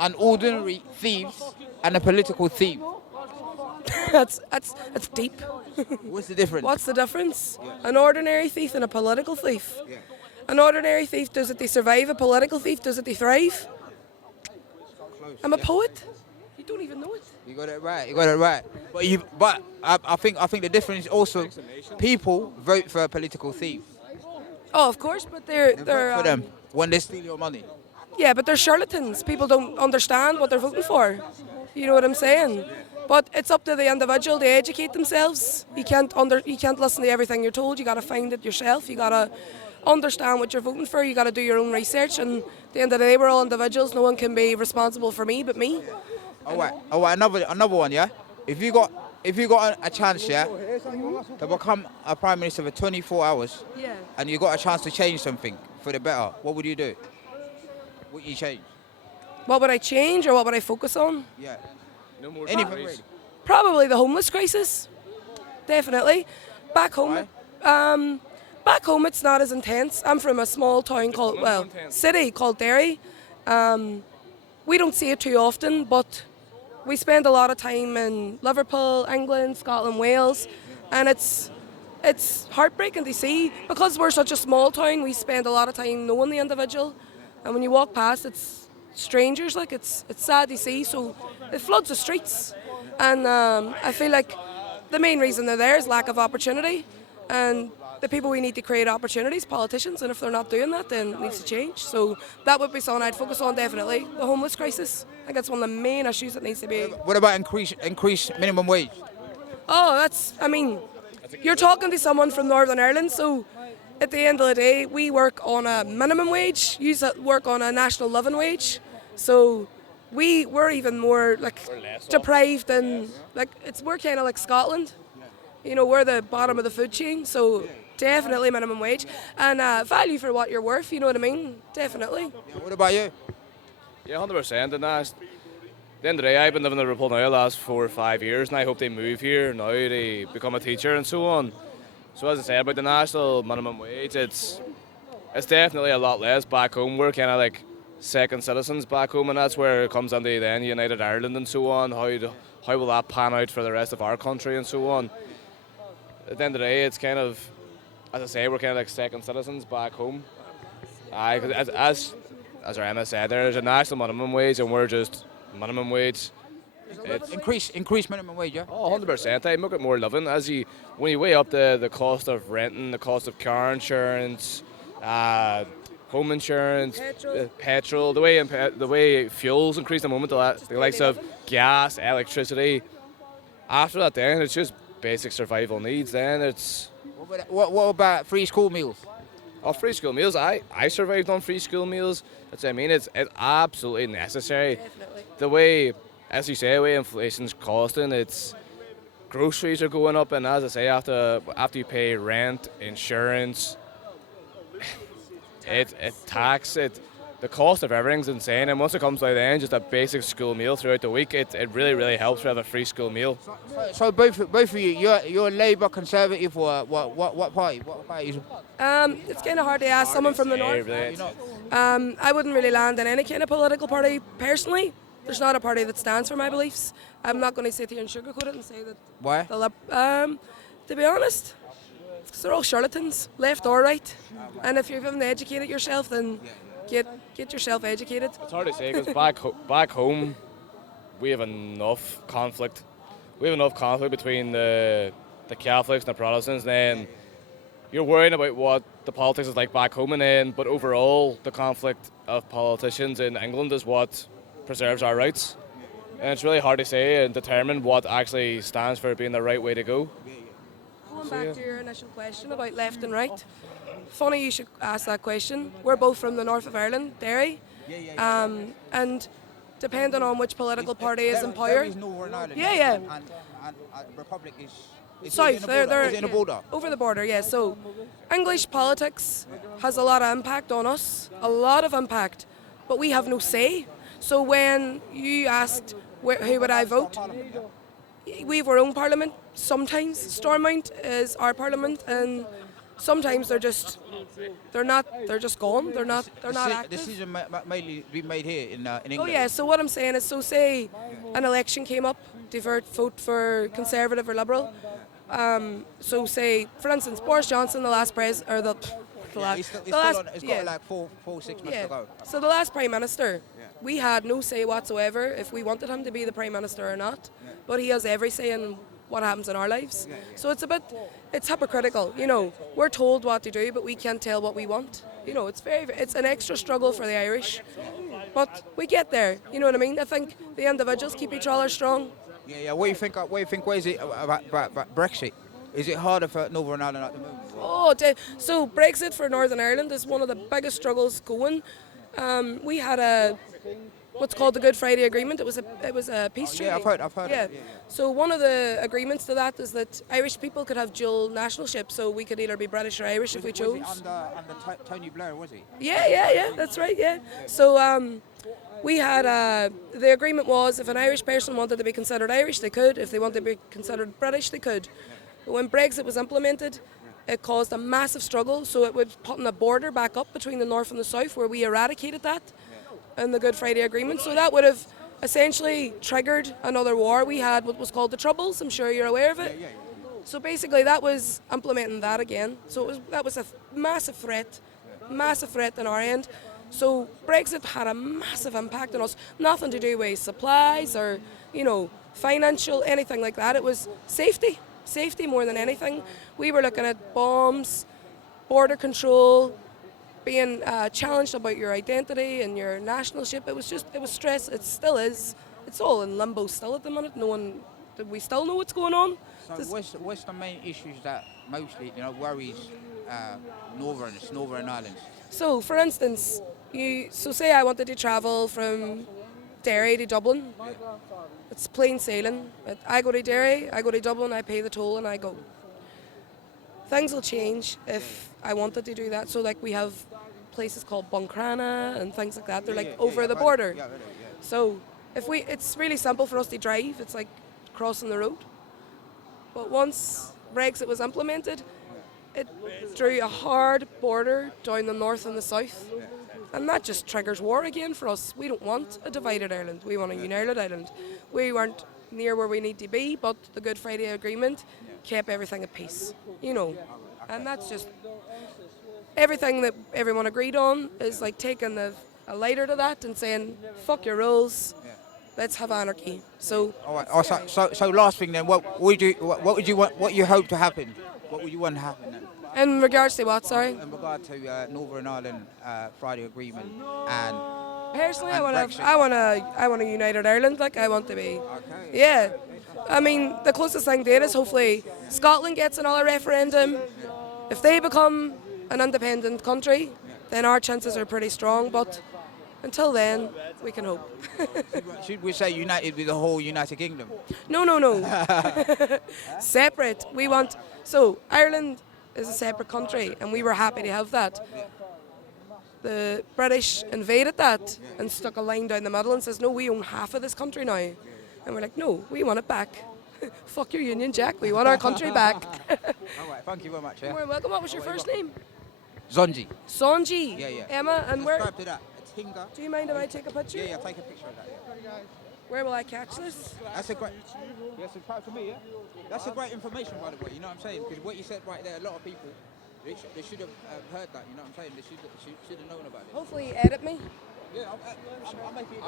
an ordinary thief and a political thief? That's deep. What's the difference? What's the difference? An ordinary thief and a political thief. An ordinary thief, does it they survive? A political thief, does it they thrive? I'm a poet. You don't even know it. You got it right. You got it right. But I think the difference is also people vote for a political thief. Oh, of course, but they're Vote for them when they steal your money. Yeah, but they're charlatans. People don't understand what they're voting for. You know what I'm saying? But it's up to the individual to educate themselves. You can't listen to everything you're told. You got to find it yourself. You got to understand what you're voting for. You got to do your own research. And at the end of the day, we're all individuals. No one can be responsible for me but me. All right. Another one. Yeah. If you got a chance, yeah, to become a prime minister for 24 hours, Yeah. and you got a chance to change something for the better, what would you do? What would you change? What would I change or what would I focus on? Yeah. No more Anything toys. really. Probably the homeless crisis. Definitely. Back home, back home it's not as intense. I'm from a small town city called Derry. We don't see it too often, but we spend a lot of time in Liverpool, England, Scotland, Wales, and it's heartbreaking to see because we're such a small town. We spend a lot of time knowing the individual, and when you walk past, it's strangers. Like it's sad to see. So it floods the streets, and I feel like the main reason they're there is lack of opportunity, and the people we need to create opportunities, politicians, and if they're not doing that, then it needs to change. So that would be something I'd focus on definitely. The homeless crisis. I think that's one of the main issues that needs to be. What about increase minimum wage? Oh, you're talking to someone from Northern Ireland, so at the end of the day, we work on a minimum wage, work on a national living wage, so we're even more deprived than we're kind of like Scotland. You know, we're the bottom of the food chain, so definitely minimum wage and value for what you're worth. You know what I mean? Definitely. Yeah, what about you? Yeah, 100%. And at the end of the day, I've been living in Liverpool now the last 4 or 5 years, and I hope they move here now to become a teacher and so on. So as I say about the national minimum wage, it's definitely a lot less back home. We're kind of like second citizens back home, and that's where it comes into then United Ireland and so on. How will that pan out for the rest of our country and so on? At the end of the day, it's kind of, as I say, we're kind of like second citizens back home. Cause as our Emma said, there's a national minimum wage, and we're just minimum wage. It's Increase minimum wage, yeah? Oh, 100%. I make it more living when you weigh up the cost of renting, the cost of car insurance, home insurance, petrol, the way fuels increase at the moment, the likes of gas, electricity. After that, then it's just basic survival needs. Then it's What about free school meals? oh, free school meals. I survived on free school meals. That's what I mean. It's absolutely necessary. Definitely. The way, as you say, the way inflation's costing, it's groceries are going up, and as I say, after you pay rent, insurance, the cost of everything's insane. And once it comes to the end, just a basic school meal throughout the week, it really, really helps to have a free school meal. So both of you, you're Labour, Conservative, or what party? What party? It's kind of hard to ask someone from the north. I wouldn't really land in any kind of political party personally. There's not a party that stands for my beliefs. I'm not going to sit here and sugarcoat it and say that. Why? To be honest, because they're all charlatans, left or right. And if you haven't educated yourself, then get yourself educated. It's hard to say because back home, we have enough conflict. We have enough conflict between the Catholics and the Protestants. Then you're worrying about what the politics is like back home, but overall, the conflict of politicians in England is what preserves our rights. And it's really hard to say and determine what actually stands for being the right way to go. Going back to your initial question about left and right, funny you should ask that question. We're both from the north of Ireland, Derry, and depending on which political party is in power. There is Northern Ireland. Yeah. And Republic is South, they're in the border. over the border, yeah. So English politics has a lot of impact on us, a lot of impact, but we have no say. So when you asked who would I vote, we have our own parliament. Sometimes Stormont is our parliament, and sometimes they're just gone. They're not active. Decision mainly be made here in England. Oh yeah. So what I'm saying is, so say an election came up, they vote for Conservative or Liberal. So say, for instance, Boris Johnson, the last He's still on, it's got like 6 months to go. So the last Prime Minister, we had no say whatsoever if we wanted him to be the Prime Minister or not. But he has every say in what happens in our lives. So it's hypocritical. You know, we're told what to do, but we can't tell what we want. You know, it's an extra struggle for the Irish. But we get there. You know what I mean? I think the individuals keep each other strong. Yeah. What do you think? What is it about Brexit? Is it harder for Northern Ireland at the moment? So Brexit for Northern Ireland is one of the biggest struggles going. We had what's called the Good Friday Agreement. It was a peace treaty. Yeah, I've heard. Yeah. It. Yeah. So one of the agreements to that is that Irish people could have dual nationalship. So we could either be British or Irish if we chose. Was it under Tony Blair, was he? Yeah. That's right. Yeah. So we had the agreement was if an Irish person wanted to be considered Irish, they could. If they wanted to be considered British, they could. But when Brexit was implemented, it caused a massive struggle. So it would put a border back up between the north and the south, where we eradicated that in the Good Friday Agreement. So that would have essentially triggered another war. We had what was called the Troubles. I'm sure you're aware of it. So basically, that was implementing that again. So that was a massive threat on our end. So Brexit had a massive impact on us. Nothing to do with supplies or financial anything like that. It was safety more than anything. We were looking at bombs, border control, being challenged about your identity and your nationalship. It was stress. It still is. It's all in limbo still at the minute. We still know what's going on. So what's the main issues that mostly worries Northern Ireland? So for instance, say I wanted to travel from Derry to Dublin. It's plain sailing. I go to Derry, I go to Dublin, I pay the toll and I go. Things will change if I wanted to do that. So like we have places called Buncrana and things like that. They're over the border. So it's really simple for us to drive. It's like crossing the road. But once Brexit was implemented, it drew a hard border down the north and the south. And that just triggers war again for us. We don't want a divided Ireland. We want a united Ireland. We weren't near where we need to be, but the Good Friday Agreement kept everything at peace. And that's just everything that everyone agreed on is like taking a lighter to that and saying, fuck your rules, let's have anarchy. So, all right. So last thing then, what would you want? What you hope to happen? What would you want to happen then? In regards to what, sorry? In regard to Northern Ireland Friday Agreement and personally, and I want a united Ireland. Like I want to be. Okay. Yeah. I mean, the closest thing to it is hopefully Scotland gets another referendum. If they become an independent country, then our chances are pretty strong. But until then, we can hope. Should we say united with the whole United Kingdom? No. Separate. So Ireland is a separate country, and we were happy to have that. The British invaded that and stuck a line down the middle and says, no, we own half of this country now. And we're like, no, we want it back. Fuck your Union Jack, we want our country back. All right, thank you very much. You're welcome. What was your first name? Zonji. Sonji. Yeah. Emma, and where? Subscribe to that. It's Hinga. Do you mind if I take a picture? Yeah, take a picture of that. Yeah. Where will I catch this? That's a great. Yeah, subscribe to me. Yeah. That's a great information, by the way. You know what I'm saying? Because what you said right there, a lot of people, they should have heard that. You know what I'm saying? They should have known about it. Hopefully, edit me. Yeah, I'll make it.